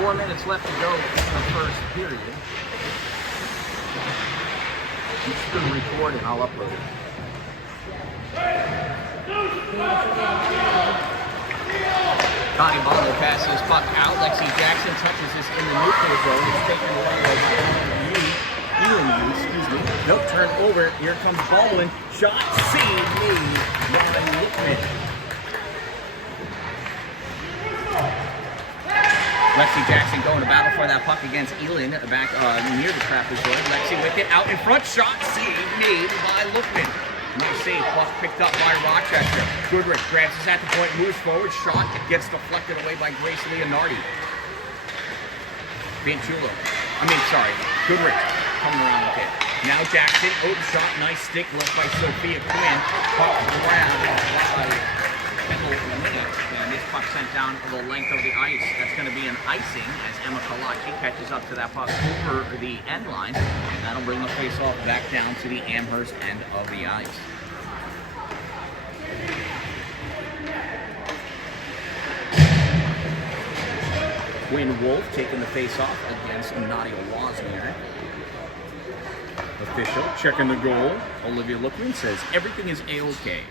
4 minutes left to go in the first period. I'm just going to record and I'll upload it. Connie Barlow passes puck out. Lexi Jackson touches this in the neutral zone. It's taken away by Elin, excuse me. Nope, turn over. Here comes Baldwin. Shot saved made by Lickman. Lexi Jackson going to battle for that puck against Elin back near the trapezoid. Lexi with it out in front. Shot saved made by Lickman. Nice save, puck picked up by Rochester. Goodrich grabs us at the point, moves forward, shot, gets deflected away by Grace Leonardi. Goodrich coming around with it. Now Jackson, shot, nice stick, left by Sophia Quinn. Puck grabbed by Kendall Minute, and this puck sent down the length of the ice. That's going to be an icing as Emma Kalachi catches up to that puck over the end line, and that'll bring the face-off back down to the Amherst end of the ice. Quinn Wolf taking the face-off against Nadia Wozniak. Official checking the goal. Olivia Lookman says everything is A-OK.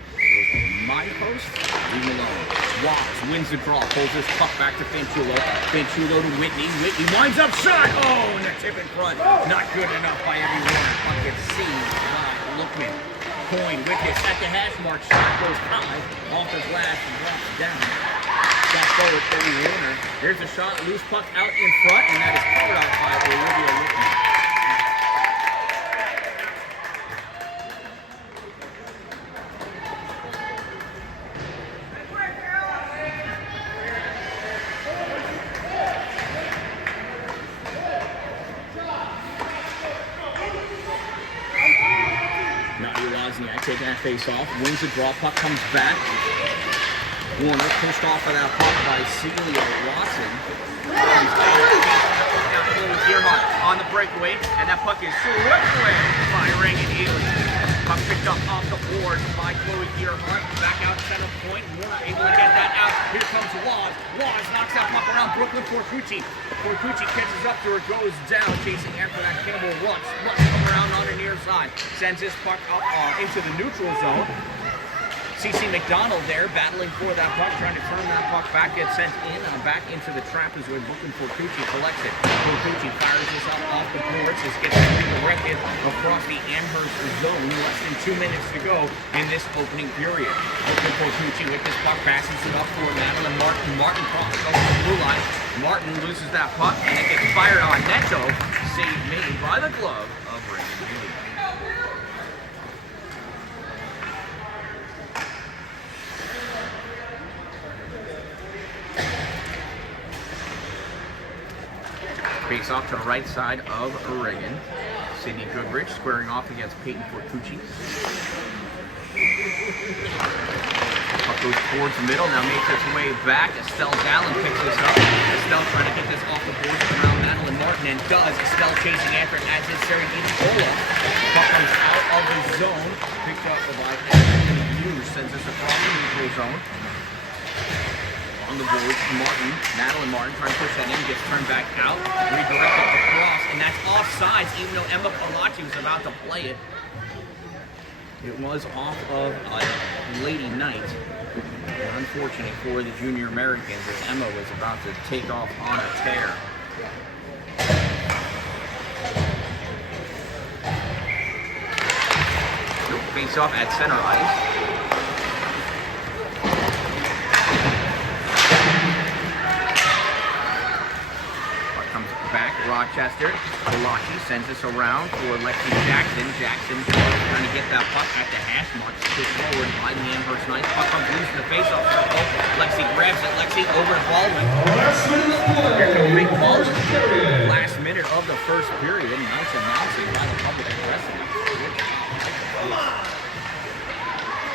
My post, leave him alone. Woz wins the draw, pulls this puck back to Fanchulo. Fanchulo to Whitney. Whitney winds up shot. Oh, and a tip in front. Not good enough by everyone. Puck gets seized by Lookman. Coyne with this at the hash mark. Shot goes high off the glass and drops down. Shot forward, Eddie Warner. There's a shot, loose puck out in front, and that is covered out by Olivia Lookman. Taking that face off, wins the draw, puck comes back. Warner pushed off of that puck by Celia Watson. Gearhart on the breakaway, and that puck is swept away by Reagan Ely. Puck picked up off the board by Chloe Gearhart. Back out center point. Warner able to get that out. Here comes Woz. Woz knocks that puck around Brooklyn Fortucci. Fortucci catches up to her, goes down, chasing after that Campbell Lutz. Lutz come around on her near side. Sends this puck up into the neutral zone. CeCe McDonald there battling for that puck, trying to turn that puck back, gets sent in, back into the trapezoid, looking for Fortucci, collects it. Fortucci fires this up off the boards, this gets redirected across the Amherst zone, less than 2 minutes to go in this opening period. Looking for Fortucci with this puck, passes it up for Madeline Martin. Martin crosses over the blue line. Martin loses that puck, and it gets fired on Neto. Save made by the glove of Reagan Ely. Face off to the right side of Reagan. Sydney Goodrich squaring off against Peyton Fortucci. Puck goes towards the middle, now makes its way back. Estelle Dallin picks this up. Estelle trying to get this off the board around Madeline Martin, and does. Estelle chasing after it, as is Sarah Nicola. Puck comes out of the zone, picked up by Ashley Hughes, sends this across the neutral zone. On the board, Madeline Martin trying to push that in, gets turned back out, redirected across, and that's offsides, even though Emma Palachi was about to play it. It was off of a Lady Knight. Unfortunate for the junior Americans as Emma was about to take off on a tear. Face off at center ice. Back, Rochester. Kalachi sends this around for Lexi Jackson. Jackson trying to get that puck at the hash mark. Pushed forward by the Amherst Knights. Puck comes loose in the face-off circle. Lexi grabs it. Lexi over to Baldwin. Here comes Rick Baldwin. Last minute of the first period. Nice announcing by the public addressing.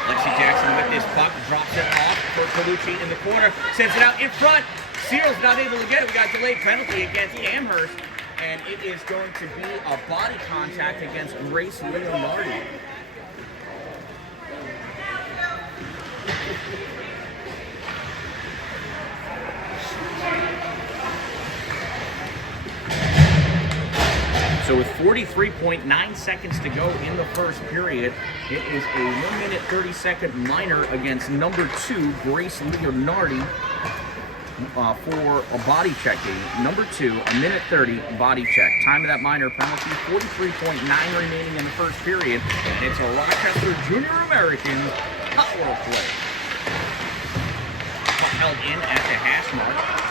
Lexi Jackson with this puck. Drops it off for Colucci in the corner. Sends it out in front. Cyril's not able to get it. We got a delayed penalty against Amherst, and it is going to be a body contact against Grace Leonardi. So with 43.9 seconds to go in the first period, it is a 1 minute 30-second minor against number 2, Grace Leonardi, for a body checking. Number 2, a minute 30 body check. Time of that minor penalty, 43.9 remaining in the first period. And it's a Rochester Junior American power play. Held in at the hash mark.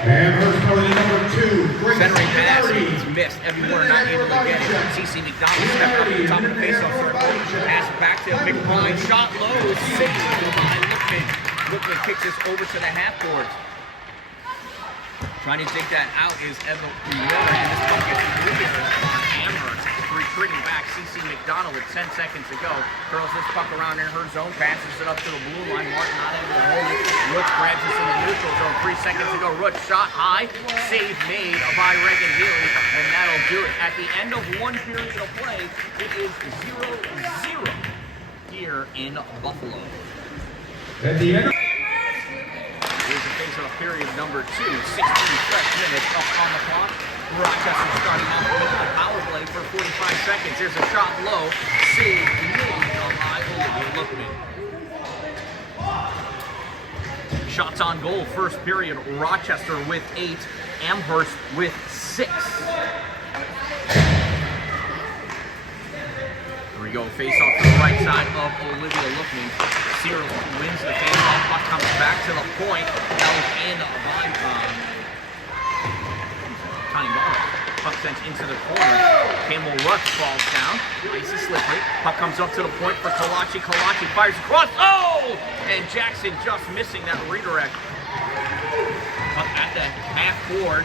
Amherst penalty number 2. Centering pass is missed. Everywhere not able to get it. CC McDonald stepped up to the top of the faceoff circle. Pass back to McBride. Shot low. Saved by Lippman. Lippman kicks this over to the half court. Trying to dig that out is Evan Miller, and this puck gets cleared on Amherst. Retreating back, CC McDonald with 10 seconds to go. Curls this puck around in her zone, passes it up to the blue line. Martin not able to hold it. Roots grabs this in the neutral zone. 3 seconds to go. Roots shot high. Save made by Reagan Healy, and that'll do it. At the end of one period of play, it is 0-0 here in Buffalo. At the end of Here's the face-off period number 2. 16 fresh minutes up on the clock. Rochester starting off with a power play for 45 seconds. There's a shot low. Save made by Olivia Lookman. Shots on goal. First period. Rochester with 8. Amherst with 6. Here we go. Face off to the right side of Olivia Lookman. Cyril wins the face off. Puck comes back to the point. Held in by Connie Ball. Puck sent into the corner. Campbell Rutz falls down. Ice is slippery. Puck comes up to the point for Kalachi. Kalachi fires across. Oh! And Jackson just missing that redirect. Puck at the half board.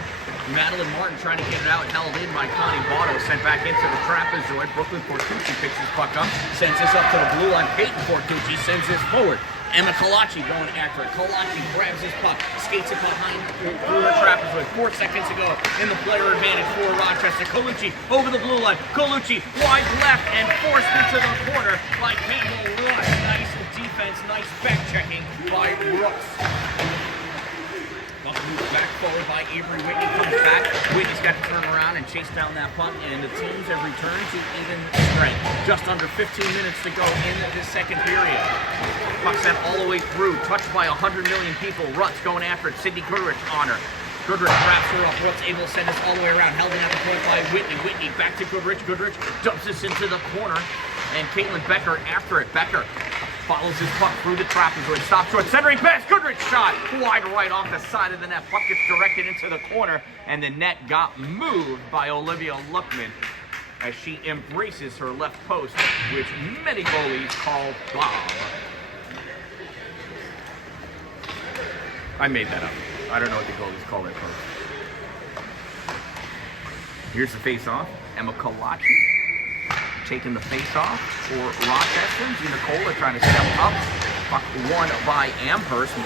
Madeline Martin trying to get it out, held in by Connie Botto, sent back into the trapezoid. Brooklyn Fortucci picks his puck up, sends this up to the blue line. Peyton Fortucci sends this forward. Emma Kalachi going after it. Kalachi grabs his puck, skates it behind through the trapezoid. 4 seconds to go in the player advantage for Rochester. Colucci over the blue line. Colucci wide left and forced into the corner by Campbell Rutz. Nice defense, nice back checking by Rutz. Puck moves back forward by Avery Whitney, comes back. Whitney's got to turn around and chase down that puck, and the teams have returned to even strength. Just under 15 minutes to go in this second period. Puck sent all the way through, touched by 100 million people. Rutz going after it. Sydney Goodrich on her. Goodrich wraps her up. Rutz able to send this all the way around. Held in at the point by Whitney. Whitney back to Goodrich. Goodrich dumps this into the corner, and Caitlin Becker after it. Becker follows his puck through the trapezoid, stops short, centering pass, Goodrich shot, wide right off the side of the net. Puck gets directed into the corner, and the net got moved by Olivia Lookman as she embraces her left post, which many goalies call Bob. I made that up. I don't know what the goalies call that post. Here's the face-off. Emma Kalachi taking the face-off for Rochester. Gina Cola trying to step up. Puck won by Amherst.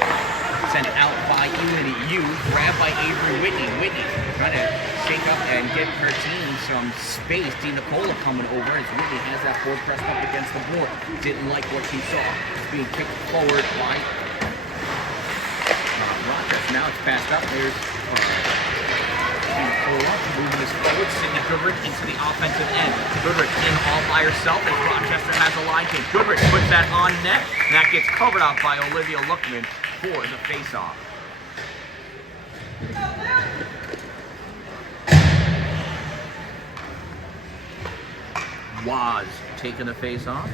Sent out by UNU. Grabbed by Avery Whitney. Whitney trying to shake up and get her team some space. Gina Cola coming over as Whitney has that board pressed up against the board. Didn't like what she saw. It's being kicked forward by Rochester. Now it's passed up. There's moving this forward, Sydney Goodrich into the offensive end. Goodrich in all by herself as Rochester has a line kick. Goodrich puts that on net. That gets covered up by Olivia Lookman for the face-off. Waz taking the face-off.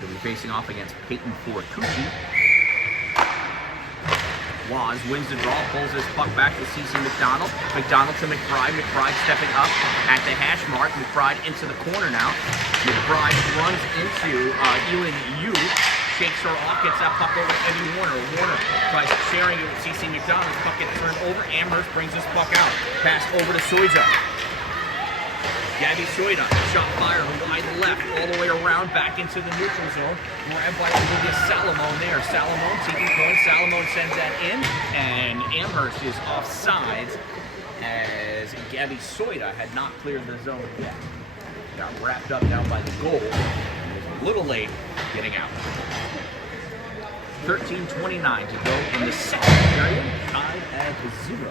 He'll be facing off against Peyton Fortucci. Waz wins the draw, pulls his puck back to CC McDonald. McDonald to McBride. McBride stepping up at the hash mark. McBride into the corner now. McBride runs into UNU, shakes her off, gets that puck over to Eddie Warner. Warner tries sharing it with CC McDonald. Puck gets turned over. Amherst brings this puck out. Passed over to Soiza. Gabby Soida, shot fired wide left, all the way around, back into the neutral zone. Grabbed by Olivia Salamone there. Salamone taking point. Salamone sends that in, and Amherst is offsides as Gabby Soida had not cleared the zone yet. Got wrapped up now by the goal. And was a little late getting out. 13:29 to go in the second period, tied at 0.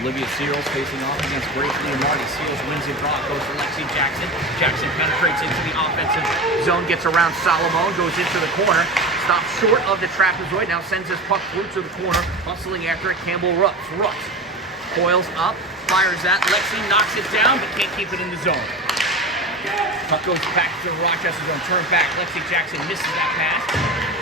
Olivia Seals facing off against Grace Leonardi. Seals wins it draw, goes to Lexi Jackson. Jackson penetrates into the offensive zone, gets around Salomon, goes into the corner, stops short of the trapezoid, now sends his puck through to the corner, hustling after it, Campbell Rutz. Rutz coils up, fires that, Lexi knocks it down, but can't keep it in the zone. Puck goes back to Rochester zone, turn back, Lexi Jackson misses that pass.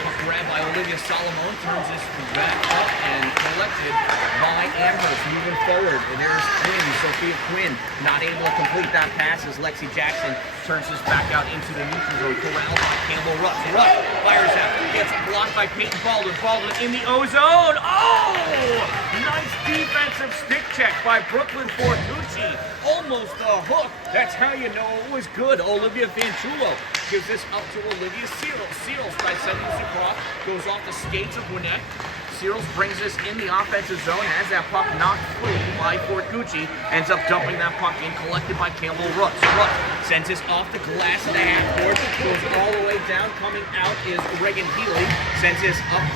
Puck grabbed by Olivia Salomon, turns this back up and collected by Amherst. Moving forward, and there's Quinn, Sophia Quinn, not able to complete that pass as Lexi Jackson turns this back out into the neutral zone, corralled by Campbell Rutz. Rutz fires out, gets blocked by Peyton Baldwin. Baldwin in the O-zone. Oh! Nice defensive stick check by Brooklyn Fortucci. Almost a hook. That's how you know it was good. Olivia Fanchulo gives this up to Olivia Seals. Seals by sending this across, goes off the skates of Gwinnett. Seals brings this in the offensive zone, has that puck knocked free by Fortucci, ends up dumping that puck in, collected by Campbell Rutz. Rutz sends this off the glass of the half court, goes all the way down. Coming out is Reagan Healy, sends this up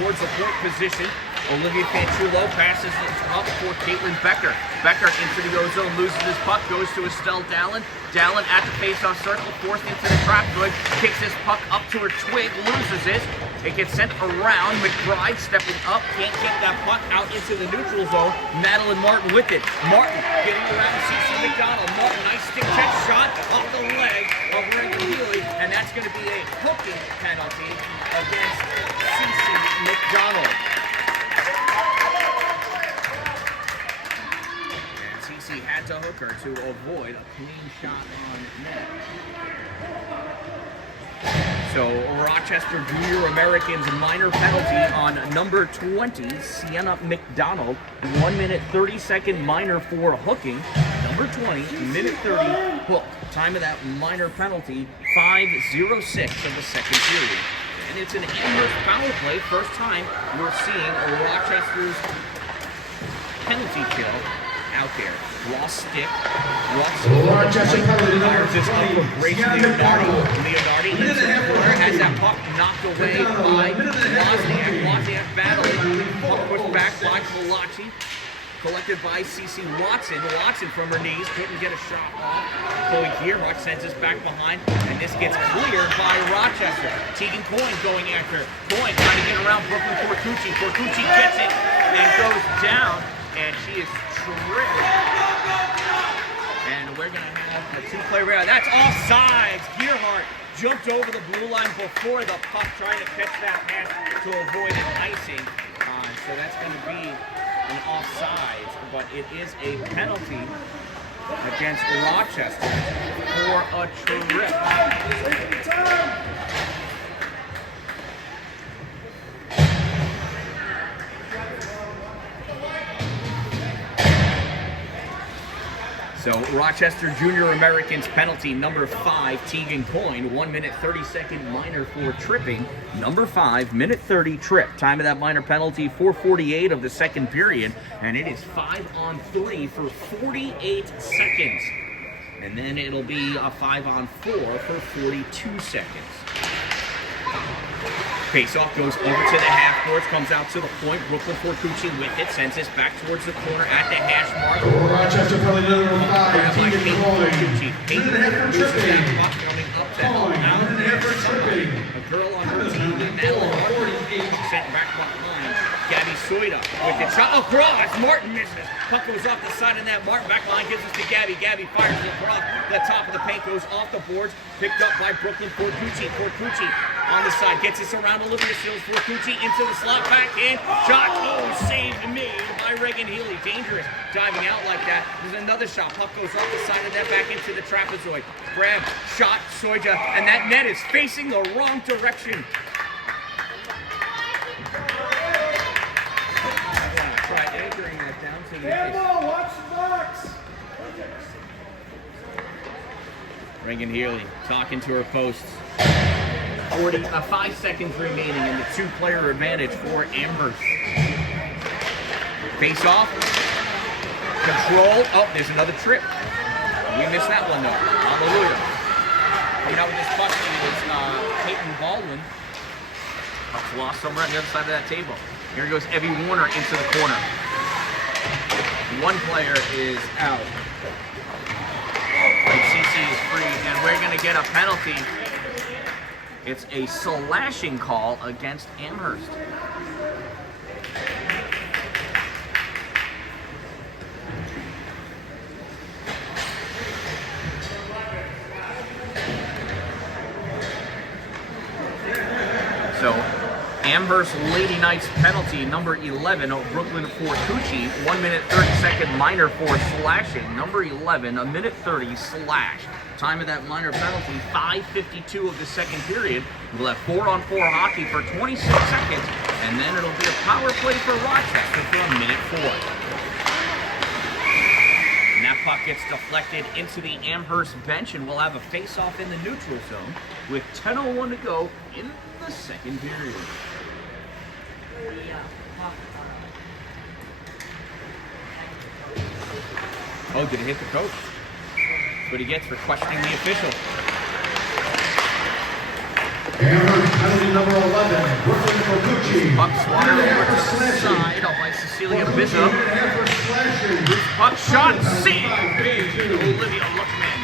towards the point position. Olivia Fanchulo passes it up for Caitlin Becker. Becker into the O-zone, loses his puck, goes to Estelle Dallin. Dallin at the face-off circle, forced into the trapezoid, kicks his puck up to her twig, loses it. It gets sent around. McBride stepping up, can't get that puck out into the neutral zone. Madeline Martin with it. Martin getting around CC McDonald. Martin, nice stick check shot off the leg of Reagan Healy, and that's going to be a hooking penalty against CC McDonald. He had to hook her to avoid a clean shot on net. So Rochester Junior Americans minor penalty on number 20, Sienna McDonald. 1 minute 30-second minor for hooking. Number 20, minute 30 hook. Time of that minor penalty, 5:06 of the second period. And it's an Amherst foul play. First time we're seeing Rochester's penalty kill out there. Lost stick. Rochester penalty fires this up for Grace Leonardi. Leonardi into the corner, has that puck knocked away by Wozniak. Wozniak battling. Puck pushed back by Malachi. Collected by CC Watson. Watson from her knees couldn't get a shot off. Chloe Gearhart sends us back behind, and this gets cleared by Rochester. Tegan Coyne going after. Coyne trying to get around Brooklyn Fortucci. Fortucci gets it and goes down, and she is terrific. And we're going to have a two-play round. That's offsides. Gearhart jumped over the blue line before the puck, trying to catch that pass to avoid an icing. So that's going to be an offsides, but it is a penalty against Rochester for a trip. So Rochester Junior Americans penalty number 5, Tegan Coyne, 1 minute 30-second minor for tripping. Number 5, minute 30 trip. Time of that minor penalty, 4:48 of the second period, and it is 5-on-3 for 48 seconds. And then it'll be a 5-on-4 for 42 seconds. Face-off goes over to the half court, comes out to the point. Brooklyn Fortucci with it, sends this back towards the corner at the hash mark. Rochester penalty number 5, Tegan Coyne. Peyton loses that puck coming up to help out. A girl on her team, Madeline Martin, sent back behind. Gabby Soida with the shot across. Martin misses. Puck goes off the side of that. Martin back line gives us to Gabby. Gabby fires it across. The top of the paint goes off the boards. Picked up by Brooklyn Fortucci. Fortucci on the side gets this around Olivia Seals. Fortucci into the slot, back in. Shot. Oh, saved made by Reagan Healy. Dangerous diving out like that. There's another shot. Puck goes off the side of that, back into the trapezoid. Grab, shot, Soija, and that net is facing the wrong direction. Try anchoring that down to the Campbell, watch the box. Reagan Healy talking to her posts. 5 seconds remaining in the two-player advantage for Amherst. Face off. Control. Oh, there's another trip. We missed that one though. Hallelujah. Coming out with this puck is Peyton Baldwin. Puck's lost somewhere on the other side of that table. Here goes Evie Warner into the corner. One player is out. And CC is free, and we're going to get a penalty. It's a slashing call against Amherst. So, Amherst Lady Knights penalty, number 11, Brooklyn for Cucci, 1 minute 30-second minor for slashing. Number 11, a minute 30 slash. Time of that minor penalty, 5:52 of the second period. We'll have 4-on-4 hockey for 26 seconds, and then it'll be a power play for Rochester for a minute 4. And that puck gets deflected into the Amherst bench, and we'll have a face-off in the neutral zone with 10:01 to go in the second period. Oh, did it hit the coach? That's what he gets for questioning the official. Amherst penalty number 11, Brooklyn for Cucci. Puck swatted over to the side by Cecilia Bishop. Puck shot, saved. Olivia Lookman.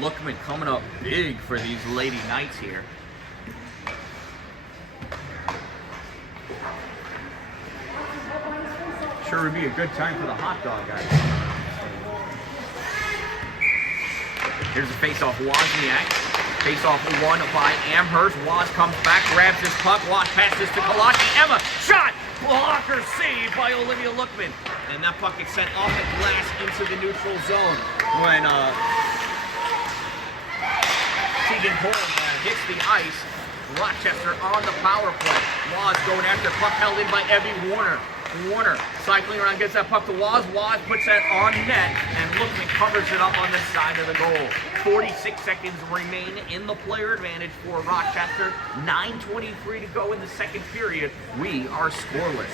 Lookman coming up big for these Lady Knights here. Sure would be a good time for the hot dog guys. Here's a face-off, Wozniak. Face-off won by Amherst. Woz comes back, grabs his puck. Woz passes to Kalashi. Emma, shot! Blocker save by Olivia Lookman. And that puck gets sent off the glass into the neutral zone when Tegan Cole hits the ice. Rochester on the power play. Woz going after, puck held in by Evie Warner. Warner cycling around, gets that puck to Woz. Woz puts that on net, and Lookman covers it up on the side of the goal. 46 seconds remain in the player advantage for Rochester. 9:23 to go in the second period. We are scoreless.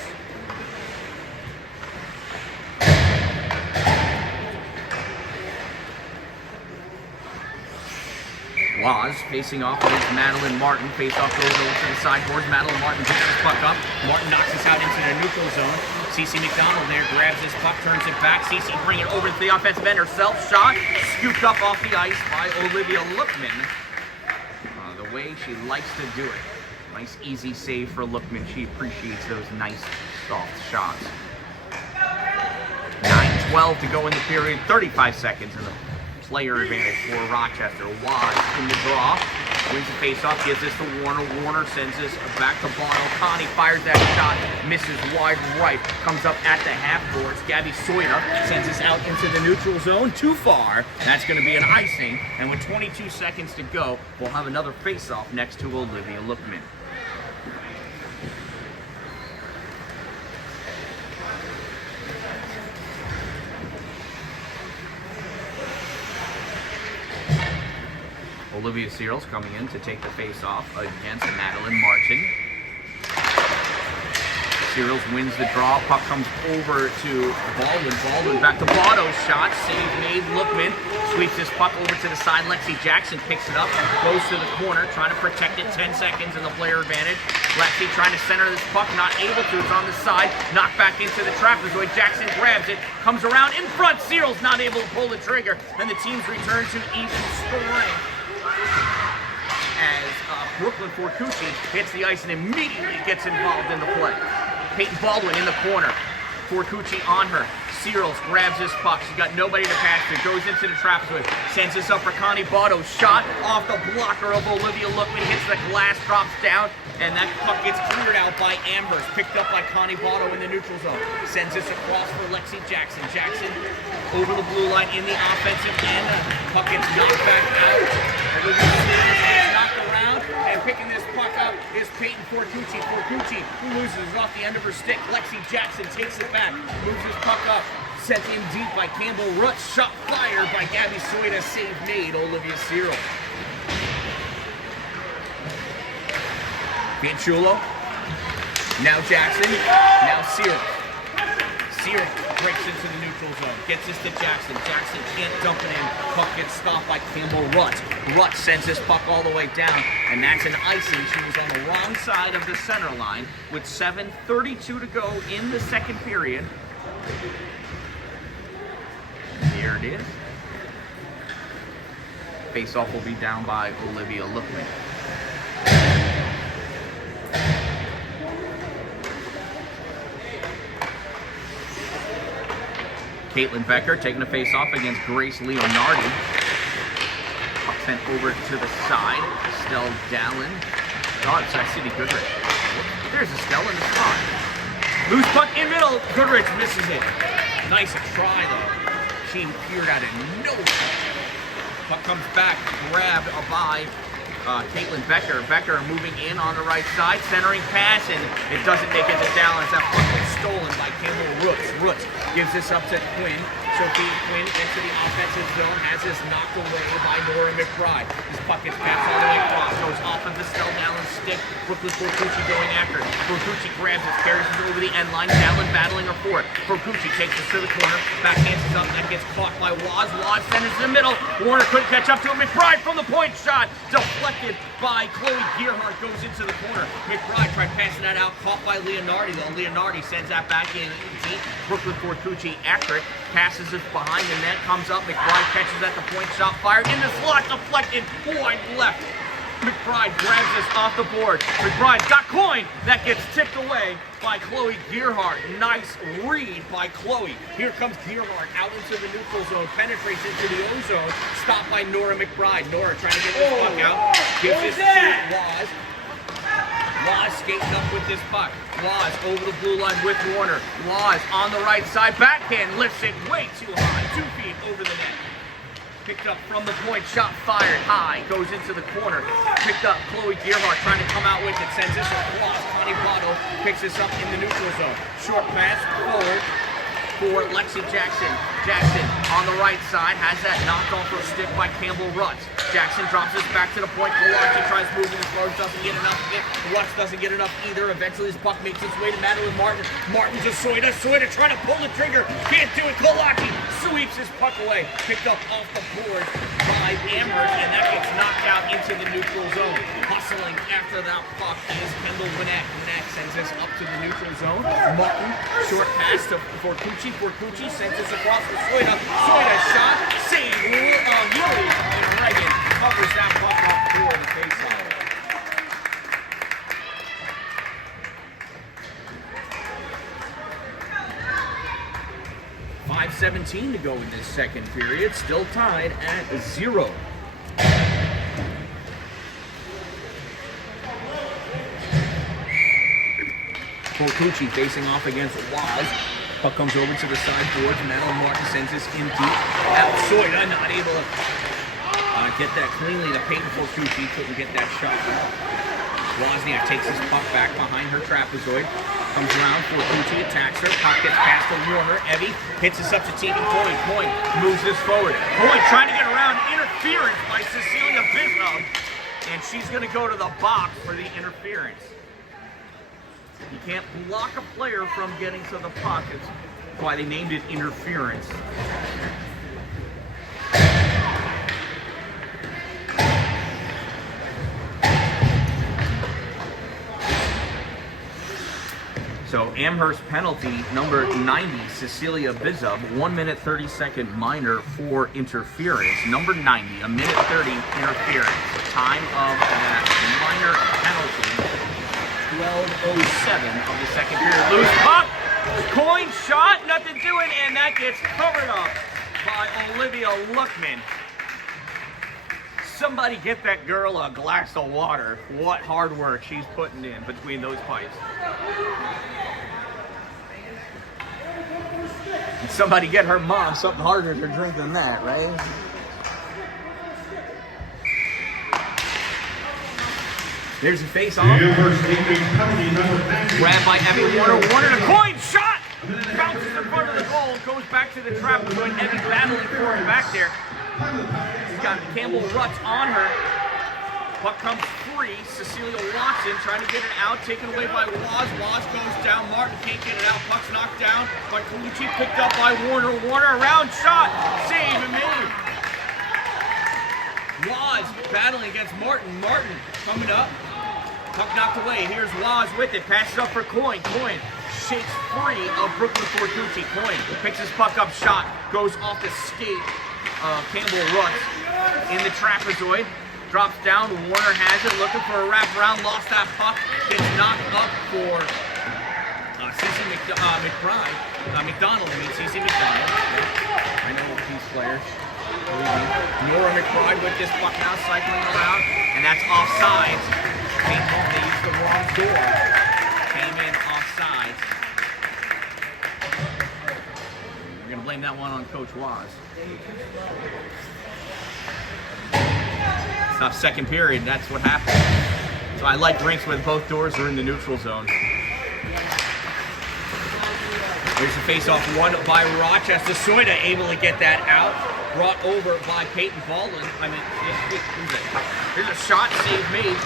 Woz facing off against Madeline Martin. Face off goes over to the sideboards. Madeline Martin picks this puck up. Martin knocks this out into the neutral zone. CeCe McDonald there grabs this puck, turns it back. CeCe bringing it over to the offensive end herself. Shot scooped up off the ice by Olivia Lookman. The way she likes to do it. Nice easy save for Lookman. She appreciates those nice soft shots. 9:12 to go in the period. 35 seconds in the player advantage for Rochester. Woz in the draw, wins the face-off, gives this to Warner. Warner sends this back to Bono. Connie fires that shot, misses wide right, comes up at the half boards. Gabby Soida sends this out into the neutral zone, too far. That's going to be an icing, and with 22 seconds to go, we'll have another face-off next to Olivia Lookman. Olivia Searles coming in to take the face-off against Madeline Martin. Searles wins the draw. Puck comes over to Baldwin. Baldwin back to Botto. Shot. Save made. Lookman sweeps this puck over to the side. Lexi Jackson picks it up. Goes to the corner. Trying to protect it. 10 seconds in the player advantage. Lexi trying to center this puck. Not able to. It's on the side. Knocked back into the trapezoid. Jackson grabs it. Comes around in front. Searles not able to pull the trigger. And the teams return to even scoring. As Brooklyn for Cucci hits the ice and immediately gets involved in the play. Peyton Baldwin in the corner. For Cucci on her. Searles grabs this puck. She's got nobody to pass to. Goes into the trapezoid. Sends this up for Connie Botto. Shot off the blocker of Olivia Lookman. Hits the glass, drops down, and that puck gets cleared out by Amherst. Picked up by Connie Botto in the neutral zone. Sends this across for Lexi Jackson. Jackson over the blue line in the offensive end. Puck gets knocked back out. Olivia Lookman knocked around, and picking this puck up is Peyton Fortucci. Fortucci loses it off the end of her stick. Lexi Jackson takes it back, moves this puck up, sent in deep by Campbell Rutz. Shot fired by Gabby Soida. Save made, Olivia Searles. Pianchulo. Now Jackson. Now Searles. Searles breaks into the neutral zone. Gets this to Jackson. Jackson can't dump it in. Puck gets stopped by Campbell Rutz. Rutz sends this puck all the way down, and that's an icing. She was on the wrong side of the center line with 7:32 to go in the second period. Here it is. Face-off will be down by Olivia Lookman. Caitlin Becker taking a face-off against Grace Leonardi. Puck sent over to the side. Estelle Dallin. Oh, it's City Goodrich. There's Estelle in the spot. Loose puck in middle. Goodrich misses it. Nice try, though. She peered at it. No. Puck comes back. Grabbed by Caitlin Becker. Becker moving in on the right side. Centering pass, and it doesn't make it to Dallin. That puck was stolen by Campbell Rutz. Rutz gives this up to Quinn. Sophie Quinn into the offensive zone, has this knocked away by Nora McBride. This puck gets passed all the way across, goes off of the Estelle Dallin stick. Brooklyn Fortucci going after it. Fortucci grabs it, carries it over the end line. Dallin battling her for it. Fortucci takes it to the corner, backhands it up, that gets caught by Waz. Waz sends it to the middle. Warner couldn't catch up to it. McBride from the point shot, deflected by Chloe Gearhart, goes into the corner. McBride tried passing that out, caught by Leonardi, though. Leonardi sends that back in deep. Brooklyn Fortucci after it, passes it behind the net, comes up. McBride catches at the point shot, fired in the slot, deflected, wide left. McBride grabs this off the board. McBride got Coin. That gets tipped away by Chloe Gearhart. Nice read by Chloe. Here comes Gearhart out into the neutral zone, penetrates into the own zone, stopped by Nora McBride. Nora trying to get this puck out. Gives this to Waz. Waz skating up with this puck. Waz over the blue line with Warner. Waz on the right side, backhand, lifts it way too high, 2 feet over the net. Picked up from the point, shot fired high, goes into the corner. Picked up Chloe Gearhart trying to come out with it, sends this across. Connie Botto picks this up in the neutral zone. Short pass forward for Lexi Jackson. Jackson on the right side has that knocked off her stick by Campbell Rutz. Jackson drops this back to the point. Kolarchi tries moving as far as doesn't get enough of it. Rutz doesn't get enough either. Eventually this puck makes its way to Madeline Martin. Martin to Soida. Soida trying to pull the trigger. Can't do it. Kolarchi sweeps his puck away. Picked up off the board by Amherst, and that gets knocked out into the neutral zone. Hustling after that puck is Kendall Winnett. Winnett sends this up to the neutral zone. Martin, short pass to Fortucci. Fortucci sends this across to Soida. Soida shot, save, Yuri, and Reagan covers that puck up for the faceoff. .5:17 to go in this second period, still tied at 0. Fortucci facing off against Waz. Puck comes over to the sideboards. Madeline Martin sends this in deep. Out Soida, not able to get that cleanly to Peyton Fortucci. Couldn't get that shot out. Wozniak takes his puck back behind her trapezoid. Comes around, Fortucci attacks her. Puck gets past to Warner. Evie hits this up to Tegan Coyne. Coyne moves this forward. Coyne trying to get around. Interference by Cecilia Bisnow. And she's going to go to the box for the interference. You can't block a player from getting to the puck. It's why they named it interference. So Amherst penalty, number 90, Cecilia Bizub, 1 minute 30-second minor for interference. Number 90, a minute 30 interference. Time of that minor penalty, 12:07 of the second period. Loose puck, Coin shot, nothing doing, and that gets covered up by Olivia Lookman. Somebody get that girl a glass of water. What hard work she's putting in between those pipes. And somebody get her mom something harder to drink than that, right? There's a face-off. Grabbed by Evie Warner. Warner to Coin. Shot! Bounces in front of the goal. Goes back to the trapezoid. Evie battling for him back there. He's got Campbell Rutz on her. Puck comes free. Cecilia Watson trying to get it out, taken away by Waz. Waz goes down. Martin can't get it out. Puck's knocked down by Colucci, picked up by Warner. Warner, round shot. Save and made. Waz battling against Martin. Martin coming up. Puck knocked away. Here's Waz with it. Passes up for Coyne. Coyne shakes free of Brooklyn Fortucci. Coyne picks his puck up. Shot goes off the skate. Campbell Rutz in the trapezoid. Drops down. Warner has it. Looking for a wraparound. Lost that puck. Gets knocked up for CC McBride. McDonald. CC McDonald. I know these players. Nora McBride with this puck now cycling around. And that's offsides. Came home. They used the wrong door. Came in offsides. We're going to blame that one on Coach Waz. It's not second period, that's what happened. So I like rinks where both doors are in the neutral zone. Here's the face-off won by Rochester. Soida able to get that out. Brought over by Peyton Baldwin. Who's it? Here's a shot, save made.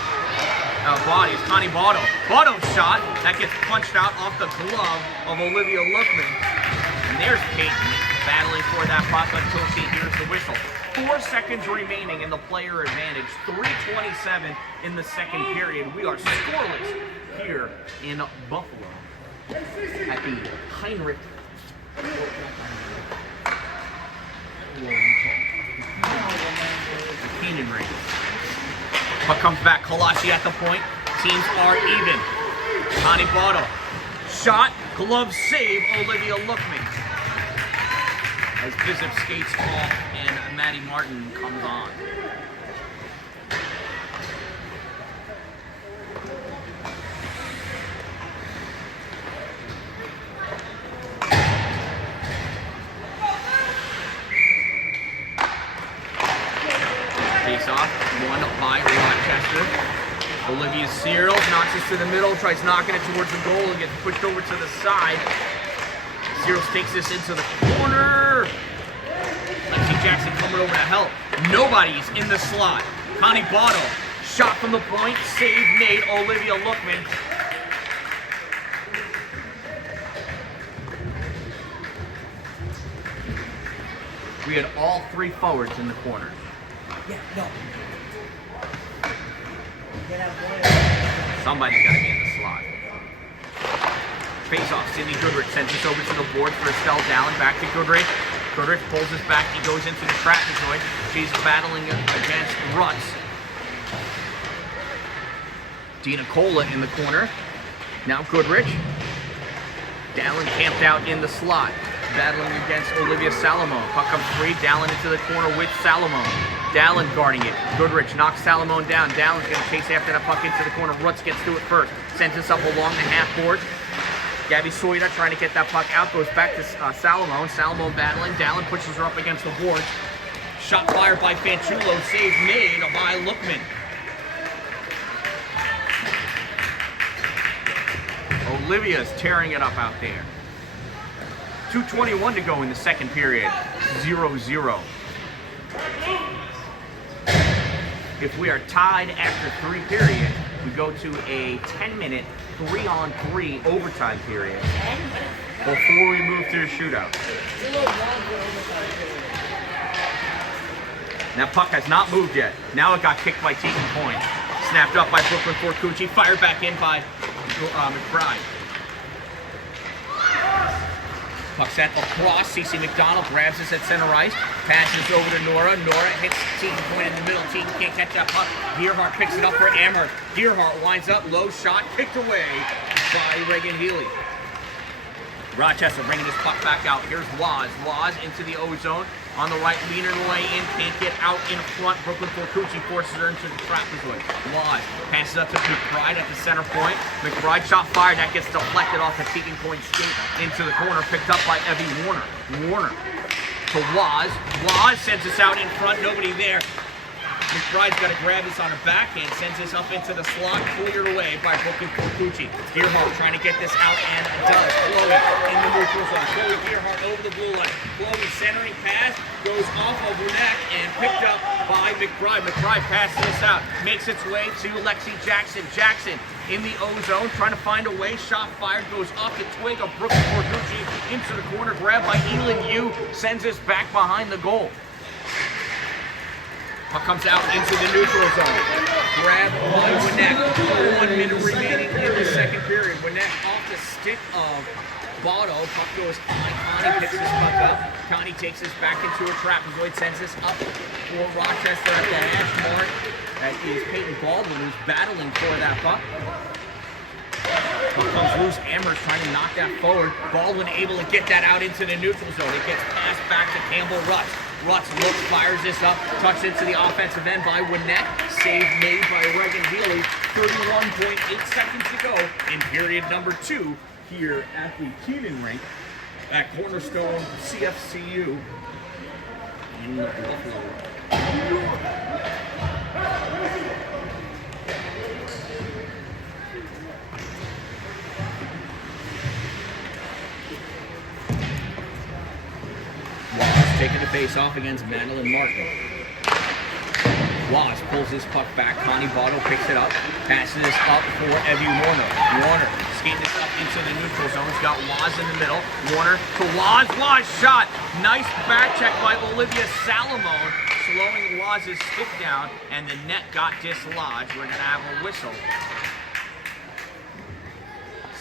Body, it's Connie Botto. Botto's shot, that gets punched out off the glove of Olivia Lookman. And there's Peyton battling for that puck until she hears the whistle. 4 seconds remaining in the player advantage. 3:27 in the second period. We are scoreless here in Buffalo at the Heinrich Keenan ring. Puck comes back. Kalashi at the point. Teams are even. Connie Botto. Shot. Glove save. Olivia Lookman. As Bishop skates off and Maddie Martin comes on. Face off, won by Rochester. Olivia Searles knocks it to the middle, tries knocking it towards the goal and gets pushed over to the side. Searles takes this into the corner. Lexi Jackson coming over to help. Nobody's in the slot. Connie Botto, shot from the point, save made. Olivia Lookman. We had all 3 forwards in the corner. Yeah, no. Somebody's got to be in the slot. Face-off. Sydney Goodrich sends this over to the board for Estelle Dallin. Back to Goodrich. Goodrich pulls this back. He goes into the trapezoid. She's battling against Rutz. Dina Cola in the corner. Now Goodrich. Dallin camped out in the slot. Battling against Olivia Salamone. Puck comes free. Dallin into the corner with Salamone. Dallin guarding it. Goodrich knocks Salamone down. Dallin's going to chase after that puck into the corner. Rutz gets to it first. Sends this up along the half board. Gabby Soida trying to get that puck out. Goes back to Salamone. Salamone battling. Dallin pushes her up against the board. Shot fired by Fanchulo. Save made by Lookman. Olivia's tearing it up out there. 2:21 to go in the second period. 0-0. If we are tied after 3 periods, we go to a 10-minute 3-on-3 overtime period before we move to a shootout. That puck has not moved yet. Now it got kicked by Tegan Point. Snapped up by Brooklyn Fortucci. Fired back in by McBride. Puck sent across. CC McDonald grabs this at center ice. Passes over to Nora. Nora hits Tegan Point in the middle. Tegan can't catch that puck. Gearhart picks it up for Amherst. Gearhart winds up. Low shot. Kicked away by Reagan Healy. Rochester bringing this puck back out. Here's Waz. Waz into the O-zone. On the right, leaning away in. Can't get out in front. Brooklyn Fortucci forces her into the trapezoid. Waz passes up to McBride at the center point. McBride shot fired. That gets deflected off the Tegan Point skate into the corner. Picked up by Evie Warner. Warner to Waz. Waz sends us out in front. Nobody there. McBride's got to grab this on her backhand, sends this up into the slot, cleared away by Brooklyn Corcucci. Gearhart trying to get this out and does. Chloe in the neutral zone. Chloe Gearhart over the blue line. Chloe centering pass, goes off of Winnack and picked up by McBride. McBride passes this out, makes its way to Lexi Jackson. Jackson in the O zone, trying to find a way. Shot fired, goes off the twig of Brooklyn Corcucci into the corner. Grab by Elin Yu, sends this back behind the goal. Puck comes out into the neutral zone. Grab by Winnack. 1 minute remaining in the second period. Winnack off the stick of Botto. Puck goes high. Connie picks this puck up. Connie takes this back into a trapezoid, sends this up for Rochester at the hash mark. That is Peyton Baldwin who's battling for that puck. Puck comes loose. Amherst trying to knock that forward. Baldwin able to get that out into the neutral zone. It gets passed back to Campbell Rutz. Rutz looks, fires this up, tucks into the offensive end by Winnack. Save made by Reagan Healy. 31.8 seconds to go in period number 2 here at the Keenan rink at Cornerstone CFCU in Buffalo. Taking the face off against Madeline Martin. Waz pulls this puck back. Connie Botto picks it up. Passes this up for Evie Warner. Warner skating this up into the neutral zone. He's got Waz in the middle. Warner to Waz. Waz shot. Nice back check by Olivia Salamone. Slowing Waz's stick down. And the net got dislodged. We're going to have a whistle.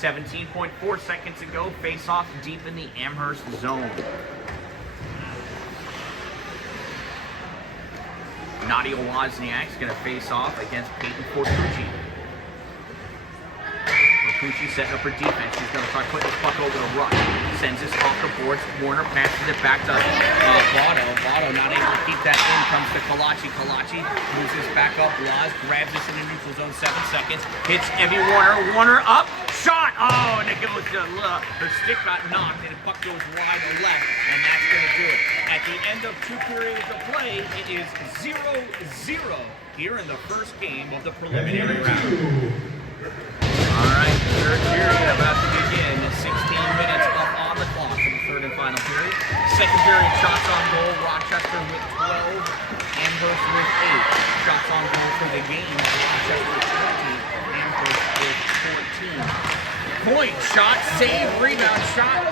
17.4 seconds to go. Face off deep in the Amherst zone. Nadia Wozniak's going to face off against Peyton Corcucci. Corcucci setting up her defense. She's going to try putting this puck over the rush. Sends this off the boards. Warner passes it back to Botto. Botto not able to keep that in. Comes to Kalachi. Kalachi moves this back up. Laz grabs this in the neutral zone. 7 seconds. Hits Evie Warner. Warner up. Shot! Oh, and it goes to her stick got knocked, and the puck goes wide left, and that's going to do it. At the end of 2 periods of play, it is 0-0 here in the first game of the preliminary round. All right, third period about to begin. 16 minutes up on the clock for the third and final period. Second period, shots on goal. Rochester with 12, Amherst with 8. Shots on goal for the game. Rochester with 20, Amherst with 14. Point shot, save, rebound shot.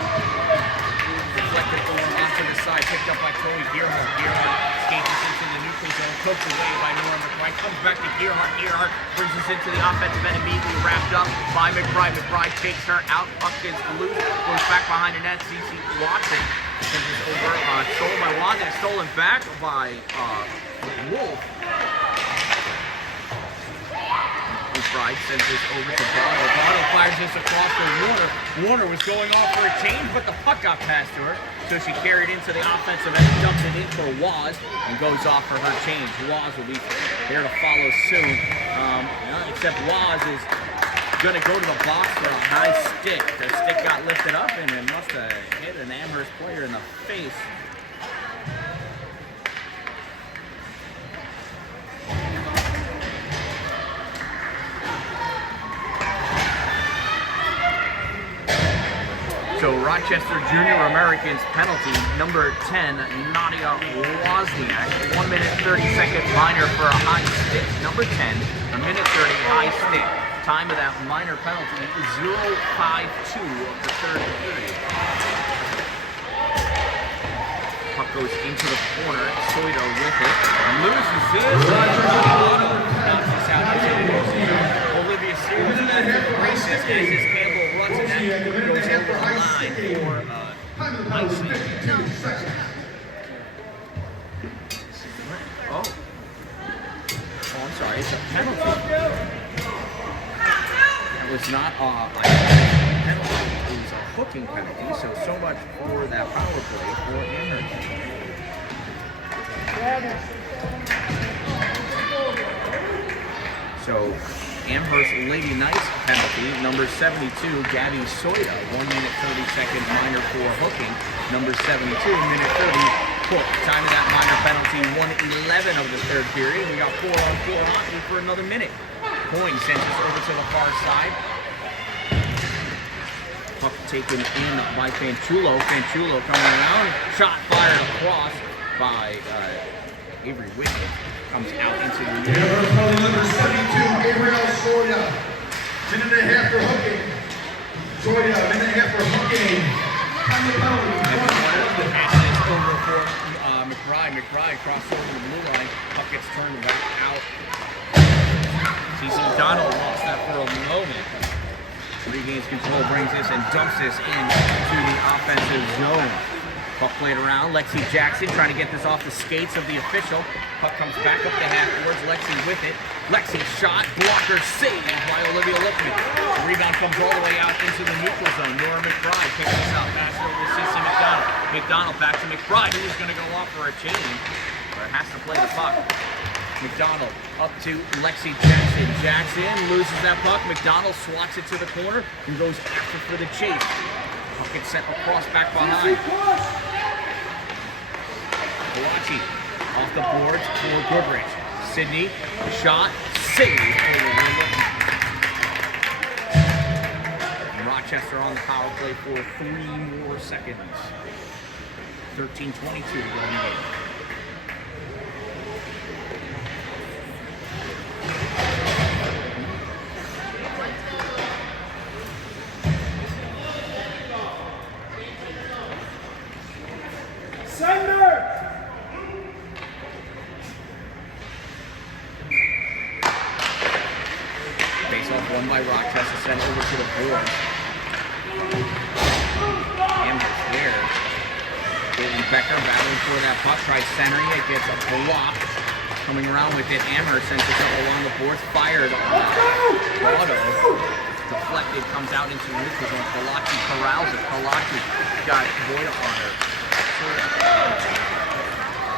Deflected goes onto the side, picked up by Chloe Gearhart. Gearhart skates into the neutral zone, poked away by Nora McBride. Comes back to Gearhart. Gearhart brings us into the offensive end, immediately wrapped up by McBride. McBride takes her out, puck gets loose, goes back behind the net. CC Watson sends this over, stolen by Watson, stolen back by Wolf. McBride sends this over to Botto. Botto fires this across to Warner. Warner was going off for a change, but the puck got past to her. So she carried into the offensive end, dumps it in for Waz, and goes off for her change. Waz will be there to follow soon. Except Waz is going to go to the box for a high stick. The stick got lifted up, and it must have hit an Amherst player in the face. So Rochester Junior Americans penalty, number 10, Nadia Wozniak. 1 minute 30-second minor for a high stick. Number 10, a minute 30 high stick. Time of that minor penalty is 0.52 of the third period. Puck goes into the corner. Soito with it. Loses this. Bounces this out into the neutral. Olivia Sears races as his Campbell runs and that goes over the line for icing. Oh, I'm sorry. It's a penalty. It was not a penalty. It was a hooking penalty. So much for that power play for Amherst. So Amherst Lady Knights penalty, number 72, Gabby Soida, 1 minute 30-second minor for hooking. Number 72, minute 30, Court. Time of that minor penalty, 1:11 of the third period. We got 4-on-4 hockey for another minute. Coyne sends us over to the far side. Puck taken in by Fanchulo. Fanchulo coming around. Shot fired across by Avery Whitney. Comes out into the middle. Amherst penalty number 72, Gabriel Soya. Minute and a half for hooking. Soya, minute and a half for hooking. On the penalty. Passes it over for McBride. McBride crosses over the blue line. Puck gets turned back out. CC Donald lost that for a moment. Regains control, brings this and dumps this into the offensive zone. Puck played around. Lexi Jackson trying to get this off the skates of the official. Puck comes back up the half boards. Lexi with it. Lexi shot. Blocker saved by Olivia Lippman. Rebound comes all the way out into the neutral zone. Nora McBride picks this out. Pass it over to CC McDonald. McDonald back to McBride, who's going to go off for a change, but has to play the puck. McDonald up to Lexi Jackson. Jackson loses that puck. McDonald swats it to the corner and goes after for the chase. Puck gets sent across back behind. Kalachi off the boards for Goodrich. Sydney, shot, save over the window. Rochester on the power play for 3 more seconds. 13:22 to go in the game. Sender! Face off won by Rochester, sent over to the board. Amherst there. Caitlin Becker battling for that puck, tries centering it, gets a block. Coming around with it, Amherst sends it up along the boards, fired on Auto. Deflected, comes out into the neutral zone. Kalachi corrals it. Kalachi got Boyd on her.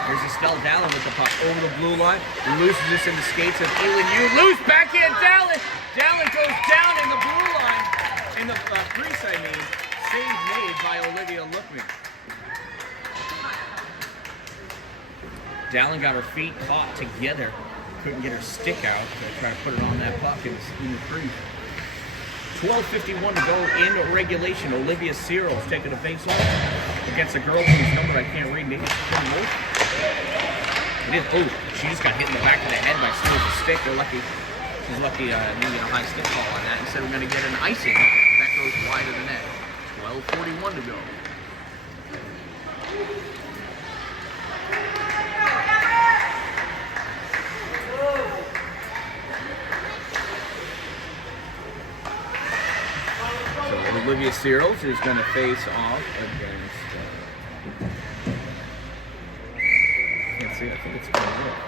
Here's Estelle Dallin with the puck over the blue line. Loses this in the skates of Elin Yu. Loose backhand Dallin. Dallin goes down in the blue line. In the crease, I mean. Save made by Olivia Lookman. Dallin got her feet caught together. Couldn't get her stick out. So try to put it on that puck in the crease. 12:51 to go in regulation. Olivia Cyril's taking a face off against a girl whose number I can't read. Maybe it is. Oh, she just got hit in the back of the head by Steele's stick. They're lucky. She's lucky didn't get a high stick call on that. Instead, we're going to get an icing that goes wide of the net. 12:41 to go. Olivia Cyril's is going to face off against. Can't see. I think it's going to work.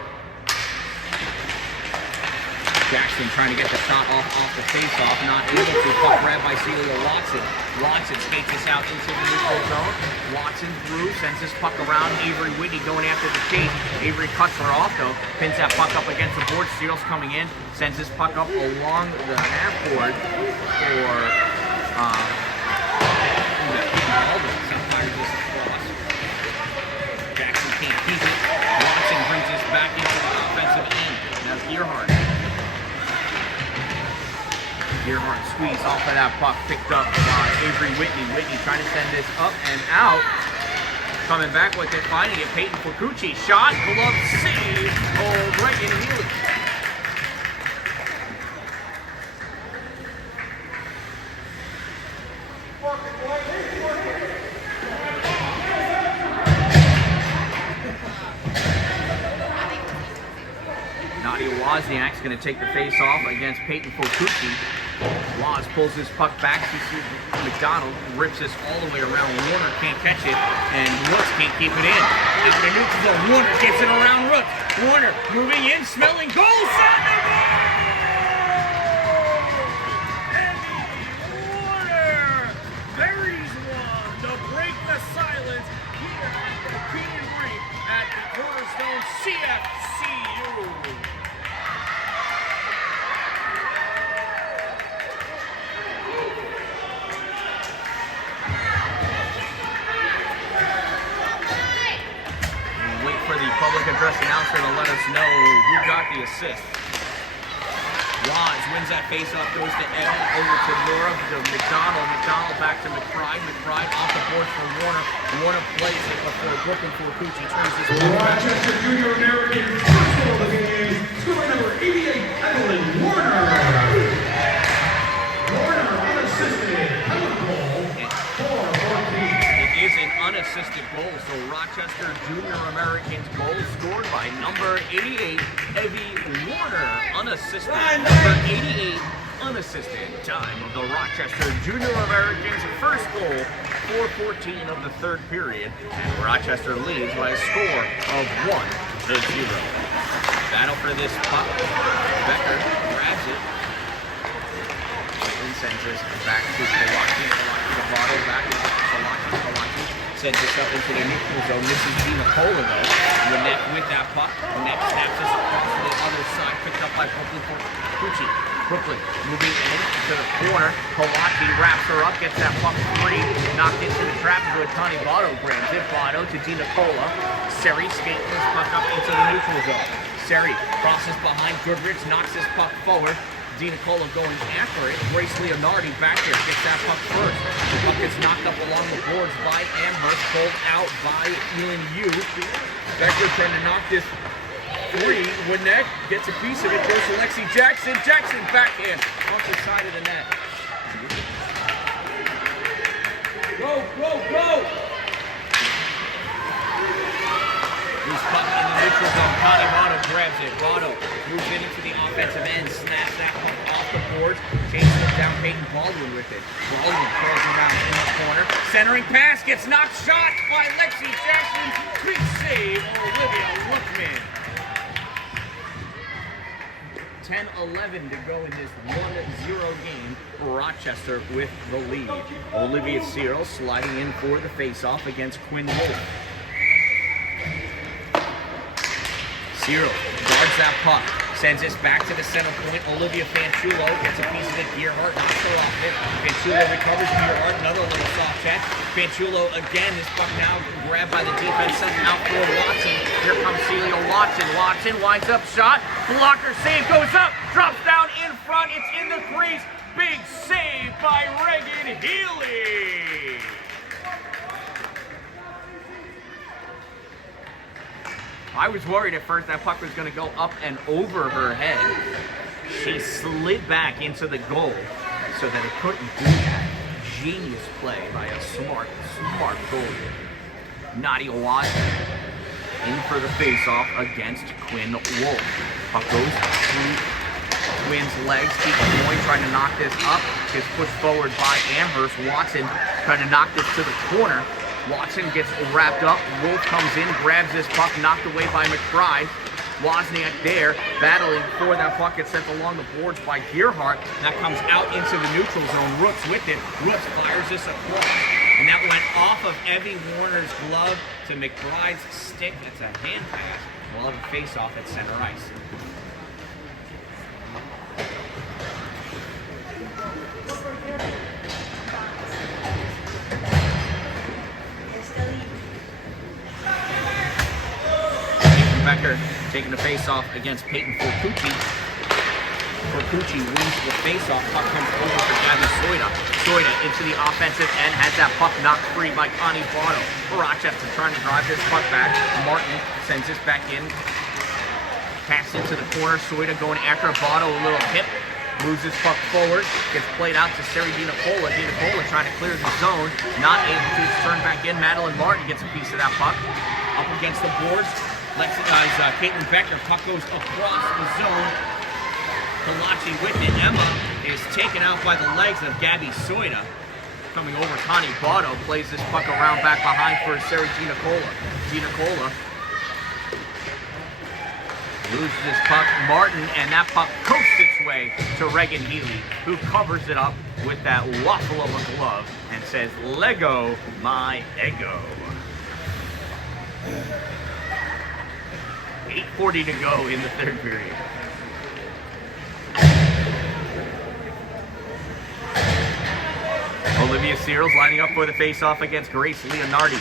Jackson trying to get the shot off the face-off, not able to. Puck grabbed by Celia Watson. Watson skates this out into the neutral zone. Watson through, sends this puck around. Avery Whitney going after the chase. Avery cuts her off though, pins that puck up against the board. Cyril's coming in, sends this puck up along the half board for. Jackson can't keep it. Watson brings this back into the offensive end. Now Gearhart. Gearhart squeezed off of that puck, picked up by Avery Whitney. Whitney trying to send this up and out. Coming back with it, finding it. Peyton Fukuchi. Shot, glove save. Oh, right in Healy. Nadia Wozniak's going to take the face off against Peyton Fokuchi. Woz pulls this puck back. She sees McDonald, rips this all the way around. Warner can't catch it, and Roots can't keep it in. Into the neutral zone. Warner gets it around Roots. Warner moving in, smelling goal. Warner buries one to break the silence here at the Keenan Rink at the Cornerstone CFCU. address announcer to let us know who got the assist. Roz wins that face-off, goes to Evan, over to Laura, to McDonald. McDonald back to McBride. McBride off the board for Warner. Warner plays it before Brooklyn Forcucci turns this one. Rochester Junior American first goal of the game, scoring number 88, Evelyn Warner. Warner unassisted, penalty goal, 4-14. It is an unassisted goal, so Rochester Junior Americans goal scored by number 88, Evie Warner. Unassisted, number 88, unassisted. Time of the Rochester Junior Americans' first goal, 4:14 of the third period, and Rochester leads by a score of 1-0. Battle for this puck. Becker grabs it and sends this back to Kawaki. Kawaki the bottle back to Kawaki. Sends this up into the neutral zone. This is Gina Pola though. Lynette with that puck. Lynette snaps this across to the other side, picked up by Brooklyn Forcucci. Brooklyn moving in to the corner. Kawaki wraps her up, gets that puck free, knocked into the trap. Good Connie Botto grabs it. Botto to Gina Pola. Seri skating this puck up into the neutral zone. Seri crosses behind Goodrich, knocks this puck forward. Dina Cola going after it. Grace Leonardi back there, gets that puck first. The puck gets knocked up along the boards by Amherst, pulled out by Elin Yu. Becker trying to knock this free. Winnett gets a piece of it, goes to Lexi Jackson. Jackson backhand off the side of the net. Go, go, go! Loose puck in the neutral zone. Connie Botto grabs it. Botto moves it into the offensive end, snaps that puck off the boards, chases it down Peyton Baldwin with it. Baldwin curls around in the corner. Centering pass gets knocked shot by Lexi Jackson. Big save, Olivia Lookman. 10-11 to go in this 1-0 game. Rochester with the lead. Olivia Cyril sliding in for the face-off against Quinn Wolf. Cyril guards that puck, sends this back to the center point. Olivia Fanchulo gets a piece of it. Gearhart knocks her off it. Fanchulo recovers. Gearhart, another little soft check. Fanchulo again. This puck now grabbed by the defense, sent out for Watson. Here comes Celia Watson. Watson winds up shot. Blocker save goes up. Drops down in front. It's in the crease. Big save by Reagan Healy. I was worried at first that puck was going to go up and over her head. She slid back into the goal so that it couldn't do that. Genius play by a smart goalie. Nadia Watson in for the face-off against Quinn Wolf. Puck goes through Quinn's legs. Keeps going, trying to knock this up. Gets pushed forward by Amherst. Watson trying to knock this to the corner. Watson gets wrapped up. Wolf comes in, grabs this puck, knocked away by McBride. Wozniak there, battling for that puck. It's sent along the boards by Gearhart. That comes out into the neutral zone. Rooks with it. Rooks fires this across. And that went off of Evie Warner's glove to McBride's stick. It's a hand pass. We'll have a face-off at center ice. Becker taking the face-off against Peyton Forcucci. Forcucci wins the face-off. Puck comes over for Gabby Soida. Soida into the offensive end, has that puck knocked free by Connie Botto. Rochester trying to drive this puck back. Martin sends this back in. Pass into the corner. Soida going after Botto, a little hip. Moves this puck forward. Gets played out to Seri Dinapola. Dinapola trying to clear the zone. Not able to turn back in. Madeline Martin gets a piece of that puck. Up against the boards. Caitlin Becker, puck goes across the zone. Kalachi with it. Emma is taken out by the legs of Gabby Soida. Coming over, Connie Botto plays this puck around back behind for Seri Dinapola. Dinapola loses this puck. Martin, and that puck coasts its way to Reagan Healy, who covers it up with that waffle of a glove and says, "Lego my ego." 8:40 to go in the third period. Olivia Searles lining up for the face-off against Grace Leonardi.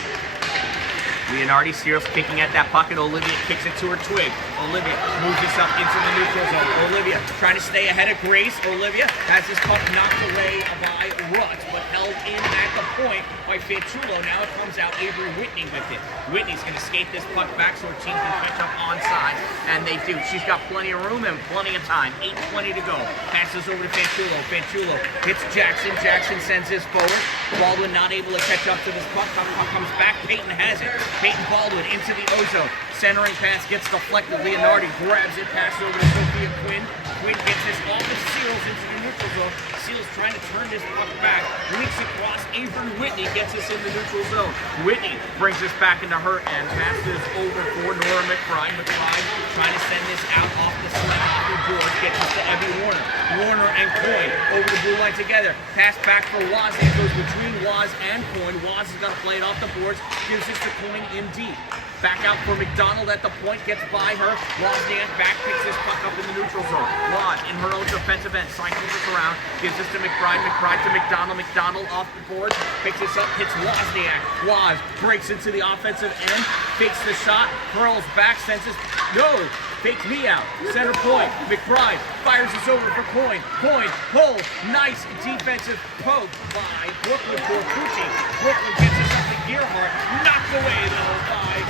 Leonardi, Searles kicking at that puck, and Olivia kicks it to her twig. Olivia moves this up into the neutral zone. Olivia trying to stay ahead of Grace. Olivia has this puck knocked away by Rutz, but held in at the point by Fanchulo. Now it comes out Avery Whitney with it. Whitney's going to skate this puck back so her team can catch up onside, and they do. She's got plenty of room and plenty of time. 8:20 to go. Passes over to Fanchulo. Fanchulo hits Jackson. Jackson sends this forward. Baldwin not able to catch up to this puck. Puck comes back. Peyton has it. Peyton Baldwin into the ozone. Centering pass gets deflected. Leonardi grabs it. Pass over to Sophia Quinn. Quinn gets this off of Seals into the neutral zone. Seals trying to turn this puck back. Leaks across. Avery Whitney gets us in the neutral zone. Whitney brings this back into her end. Passes over for Nora McBride. McBride trying to send this out off the slab off the board. Gets us to Evie Warner. Warner and Coyne over the blue line together. Pass back for Waz. It goes between Waz and Coyne. Waz is going to play it off the boards. Gives this to Coyne in deep. Back out for McDonald at the point, gets by her. Wozniak back, picks this puck up in the neutral zone. Waz in her own defensive end, cycles this around, gives this to McBride. McBride to McDonald. McDonald off the board, picks this up, hits Wozniak. Waz breaks into the offensive end, fakes the shot, curls back, sends this, no, fakes me out. Center point, McBride fires this over for Coyne. Coyne pulls, nice defensive poke by Brooklyn for Pucci. Brooklyn gets this up to Gearhart, knocked away though by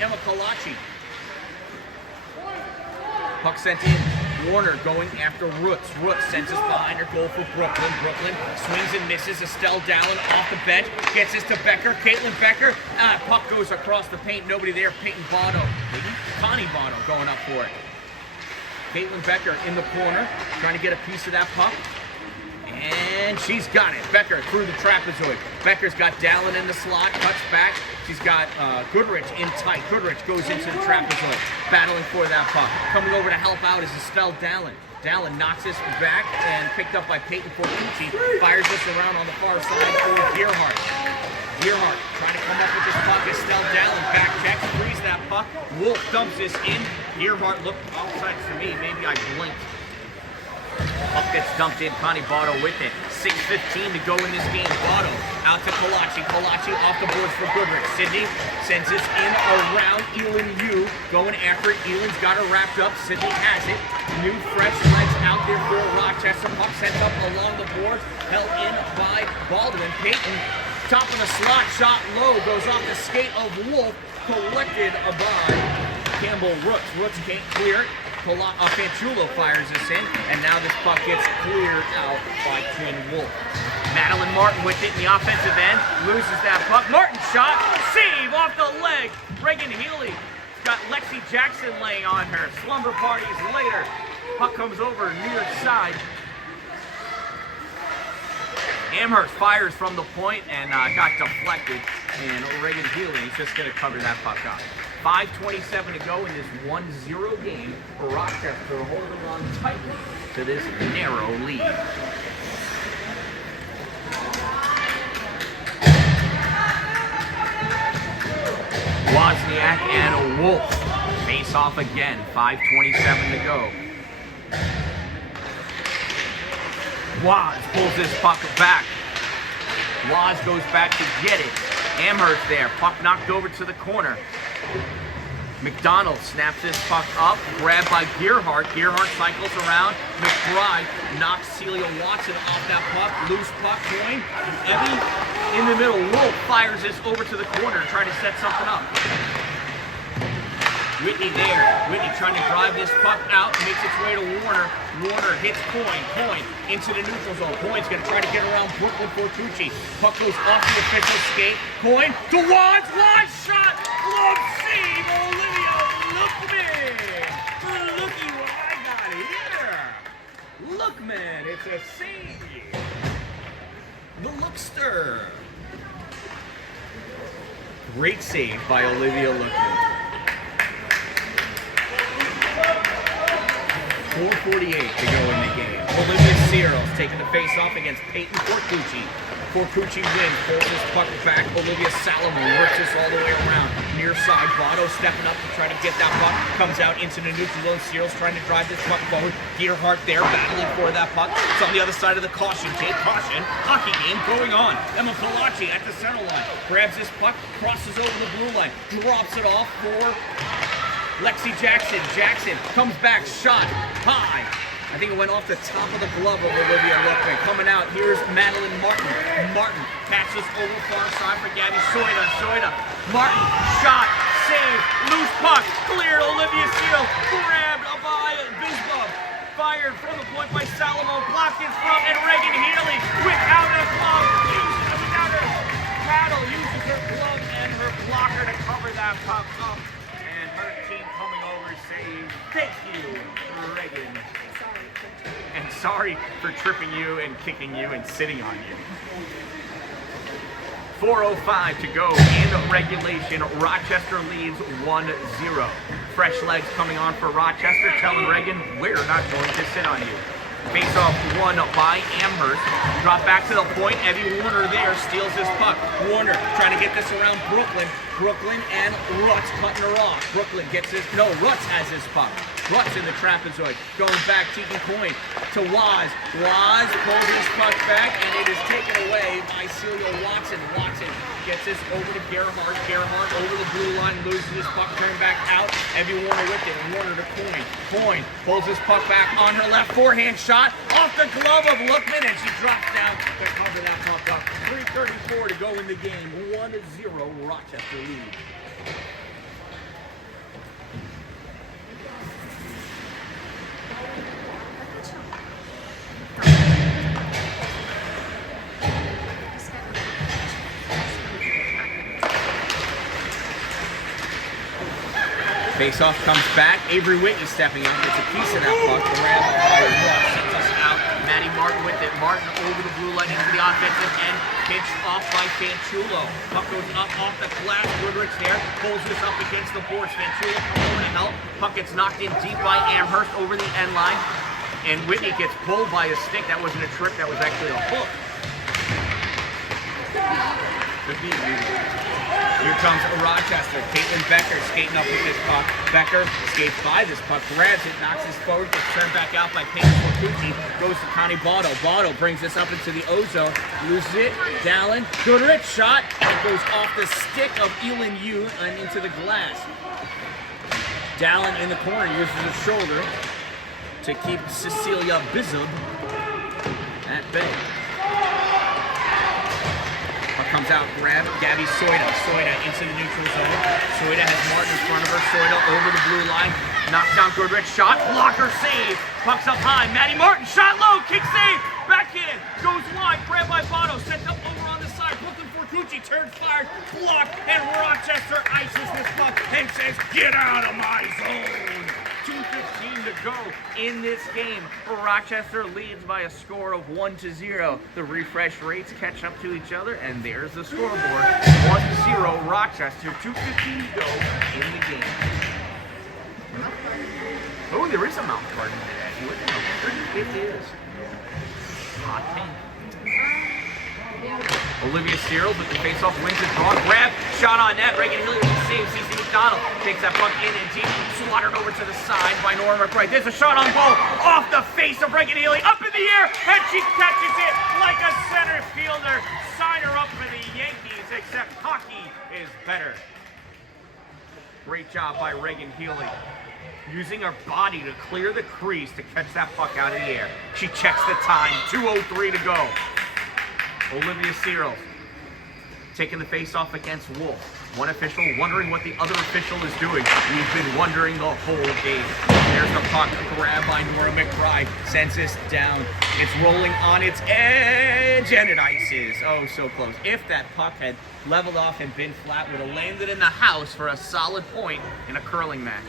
Emma Kalachi. Puck sent in. Warner going after Roots. Roots sends us behind her goal for Brooklyn. Brooklyn swings and misses. Estelle Dallin off the bench. Gets this to Becker. Caitlin Becker. Puck goes across the paint. Nobody there. Peyton Bono. Connie Bono going up for it. Caitlin Becker in the corner. Trying to get a piece of that puck. And she's got it. Becker through the trapezoid. Becker's got Dallin in the slot, cuts back. She's got Goodrich in tight. Goodrich goes into the trapezoid, battling for that puck. Coming over to help out is Estelle Dallin. Dallin knocks this back and picked up by Peyton Fortucci. Fires this around on the far side for Gearhart. Gearhart trying to come up with this puck. Estelle Dallin back checks, frees that puck. Wolf dumps this in. Gearhart looked offside for me. Maybe I blinked. Puck gets dumped in. Connie Botto with it. 6:15 to go in this game. Botto out to Kalachi. Kalachi off the boards for Goodrich. Sydney sends this in around Elin Yu. Going after it. Elin's got her wrapped up. Sydney has it. New fresh legs out there for Rochester. Puck sent up along the boards. Held in by Baldwin. Peyton, top of the slot, shot low. Goes off the skate of Wolf. Collected by Campbell Roots. Roots can't clear it. Fanchulo fires this in, and now this puck gets cleared out by Quinn Wolf. Madeline Martin with it in the offensive end, loses that puck. Martin shot, save off the leg. Reagan Healy got Lexi Jackson laying on her. Slumber parties later. Puck comes over near side. Amherst fires from the point and got deflected, and Reagan Healy is just going to cover that puck up. 5:27 to go in this 1-0 game. Rochester holding on tightly to this narrow lead. Wozniak and Wolf face off again. 5:27 to go. Waz pulls this puck back. Waz goes back to get it. Amherst there. Puck knocked over to the corner. McDonald snaps this puck up, grabbed by Gearhart. Gearhart cycles around. McBride knocks Celia Watson off that puck. Loose puck going. Evie in the middle. Wolf fires this over to the corner, trying to set something up. Whitney there. Whitney trying to drive this puck out, makes its way to Warner. Warner hits Coyne. Coyne into the neutral zone. Coyne's going to try to get around Brooklyn Fortucci. Puck goes off the official skate. Coyne to Waz. Waz shot. Glove save. Olivia, look man. Looky what I got here. Look man, it's a save. The Lookster. Great save by Olivia Lookman. 4:48 to go in the game. Olivia Searles taking the face off against Peyton Fortucci. Fortucci wins, pulls his puck back. Olivia Salomon works this all the way around. Near side, Votto stepping up to try to get that puck. Comes out into the neutral zone. Searles trying to drive this puck forward. Gearhart there battling for that puck. It's on the other side of the caution tape. Caution, hockey game going on. Emma Palacci at the center line. Grabs this puck, crosses over the blue line. Drops it off for Lexi Jackson. Jackson comes back, shot high. I think it went off the top of the glove of Olivia Luckman. Coming out, here's Madeline Martin. Martin catches over far side for Gabby Soida. Soida, Martin, shot, save, loose puck, cleared. Olivia Searles, grabbed by Bisbub. Fired from the point by Salomon, blocked in front, and Reagan Healy without a glove, without her paddle, uses her glove and her blocker to cover that puck up. And her team coming over saying, thank you, Reagan. And sorry for tripping you and kicking you and sitting on you. 4:05 to go in regulation. Rochester leads 1-0. Fresh legs coming on for Rochester, telling Reagan, we're not going to sit on you. Face off won by Amherst. Drop back to the point. Evie Warner there steals this puck. Warner trying to get this around Brooklyn. Brooklyn and Rutz cutting her off. Brooklyn gets this. No, Rutz has this puck. Rutz in the trapezoid. Going back, taking point to Waz. Waz pulls his puck back, and it is taken away by Celia Watson. Watson gets this over to Gerhardt. Gerhardt over the blue line, loses his puck, turn back out. Evie Warner with it. Warner to Coyne. Coyne pulls his puck back on her left. Forehand shot off the glove of Lookman, and she drops down to cover that puck up. 3:34 to go in the game. 1-0 Rochester lead. Face-off comes back. Avery Whitney stepping up. Gets a piece of that puck. Grab sends us out. Maddie Martin with it. Martin over the blue line into the offensive end. Pinched off by Fanchulo. Puck goes up off the glass. Woodrich there. Pulls this up against the boards. Fanchulo comes over to help. Puck gets knocked in deep by Amherst over the end line. And Whitney gets pulled by a stick. That wasn't a trip. That was actually a hook. Could be. Here comes Rochester. Caitlin Becker skating up with this puck. Becker skates by this puck, grabs it, knocks this forward, gets turned back out by Peyton Fortucci. Goes to Connie Botto. Botto brings this up into the ozone, loses it. Dallin, Goodrich shot, and it goes off the stick of Elin Yu and into the glass. Dallin in the corner uses his shoulder to keep Cecilia Bizub at bay. Comes out, grab, Gabby Soida. Soida into the neutral zone. Soida has Martin in front of her. Soida over the blue line. Knocks down Goodrich. Shot, blocker save. Puck's up high. Maddie Martin, shot low, kick save. Back in, goes wide, grabbed by Botto. Sent up over on the side. Brooklyn Fortucci turns fired, blocked, and Rochester ices this puck and says, get out of my zone. 2:15 to go in this game. Rochester leads by a score of 1-0. The refresh rates catch up to each other, and there's the scoreboard. 1-0 Rochester. 2:15 to go in the game. Oh, there is a mouth guard in there. It is. Hot pink. Olivia Searles with the face-off, wins it, draw, grab, shot on net. Reagan Hilliard saves. CC McDonald takes that puck in and deep, swatted over to the side by Nora McBride. There's a shot on goal off the face of Reagan Healy, up in the air, and she catches it like a center fielder. Sign her up for the Yankees, except hockey is better. Great job by Reagan Healy, using her body to clear the crease to catch that puck out of the air. She checks the time, 2:03 to go. Olivia Searles taking the face-off against Wolf. One official wondering what the other official is doing. We've been wondering the whole game. There's the puck, grabbed by Nora McBride. Sends this down. It's rolling on its edge, and it ices. Oh, so close. If that puck had leveled off and been flat, would have landed in the house for a solid point in a curling match.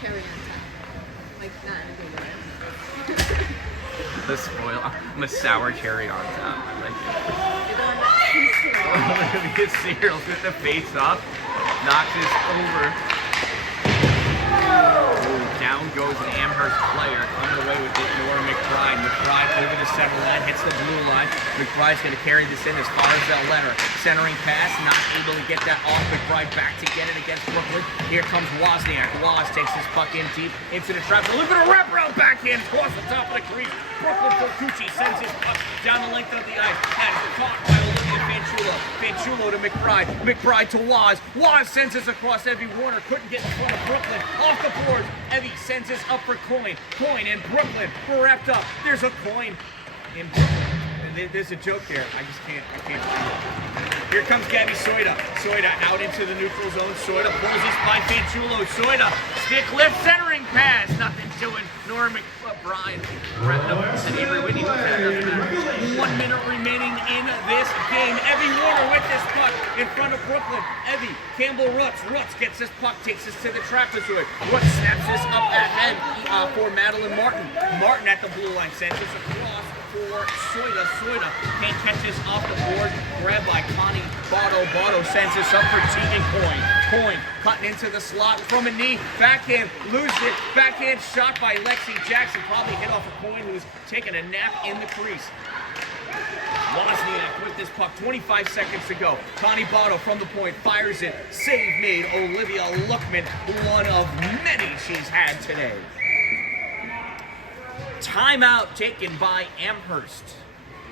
Cherry on top. Like not in a good way. The spoil. I'm a sour cherry on top. I like it. You're going back to Olivia Searles with the face off. Knocks this over. Down goes an Amherst player. Coming away with it, Nora McBride. McBride over the center line, hits the blue line. McBride's going to carry this in as far as they'll let her. Centering pass, not able to get that off. McBride back to get it against Brooklyn. Here comes Wozniak. Woz takes this puck in deep into the trap. A little bit of wraparound backhand across the top of the crease. Brooklyn Fortucci sends his puck down the length of the ice. And caught by Olivia Fanchulo. Fanchulo to McBride. McBride to Woz. Woz sends this across Evie Warner. Couldn't get in front of Brooklyn. Off the boards. Evie sends this up for Coyne. Coyne in Brooklyn. We're wrapped up. There's a Coyne in Brooklyn. There's a joke there. I can't see it. Here comes Gabby Soida. Soida out into the neutral zone. Soida pulls this by Fanchulo. Soida, stick lift, centering pass. Nothing doing. Nora McBride. And Avery Whitney. 1 minute remaining in this game. Evie Warner with this puck in front of Brooklyn. Evie, Campbell Rutz. Rutz gets this puck, takes this to the trapezoid. Rutz snaps this up ahead for Madeline Martin. Martin at the blue line sends this across for Soida. Soida can't catch this off the board. Grabbed by Connie Botto. Botto sends this up for Tegan Coyne. Coyne cutting into the slot from a knee. Backhand, loses it. Backhand shot by Lexi Jackson. Probably hit off a Coyne who's taking a nap in the crease. Wozniak with this puck, 25 seconds to go. Connie Botto from the point, fires it. Save made. Olivia Lookman, one of many she's had today. Timeout taken by Amherst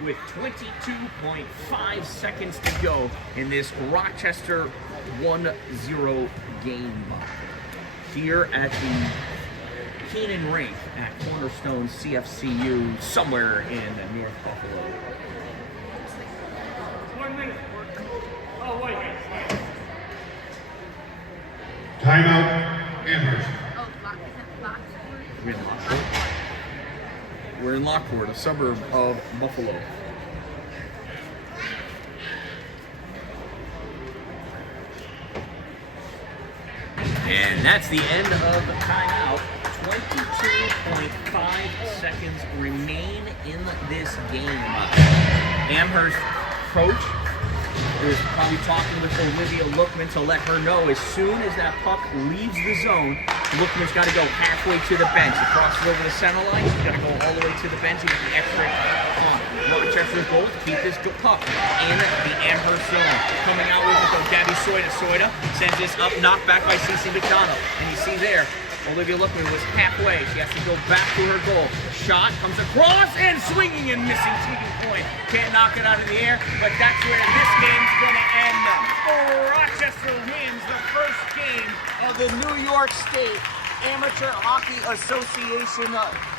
with 22.5 seconds to go in this Rochester 1-0 game here at the Keenan Rink at Cornerstone CFCU somewhere in North Buffalo. 1 minute. Oh, wait. Timeout, Amherst. Oh, Lockport. We're in Lockport. We're in Lockport, a suburb of Buffalo. And that's the end of the timeout. 22.5 seconds remain in this game. Amherst coach is probably talking with Olivia Lookman to let her know as soon as that puck leaves the zone, Lookman's got to go halfway to the bench. It crosses over the center line. She's got to go all the way to the bench and get the extra on. Rochester's goal to keep this puck in the Amherst zone. Coming out with it though, Gabby Soida. Soida sends this up, knocked back by Cece McDonald. And you see there, Olivia Lookman was halfway. She has to go back to her goal. Shot comes across and swinging and missing. Tegan Coyne can't knock it out of the air, but that's where this game's going to end. Rochester wins the first game of the New York State Amateur Hockey Association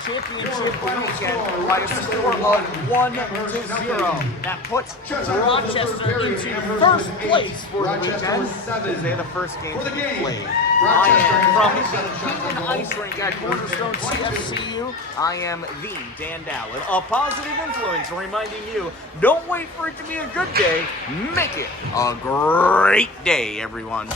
Championship weekend by a score of 1-0. That puts Rochester into first place for the weekend as they're the first game to be played. I am from the Keenan Ice Rink at Cornerstone CFCU. I am the Dan Dowling, a positive influence reminding you, don't wait for it to be a good day, make it a great day, everyone.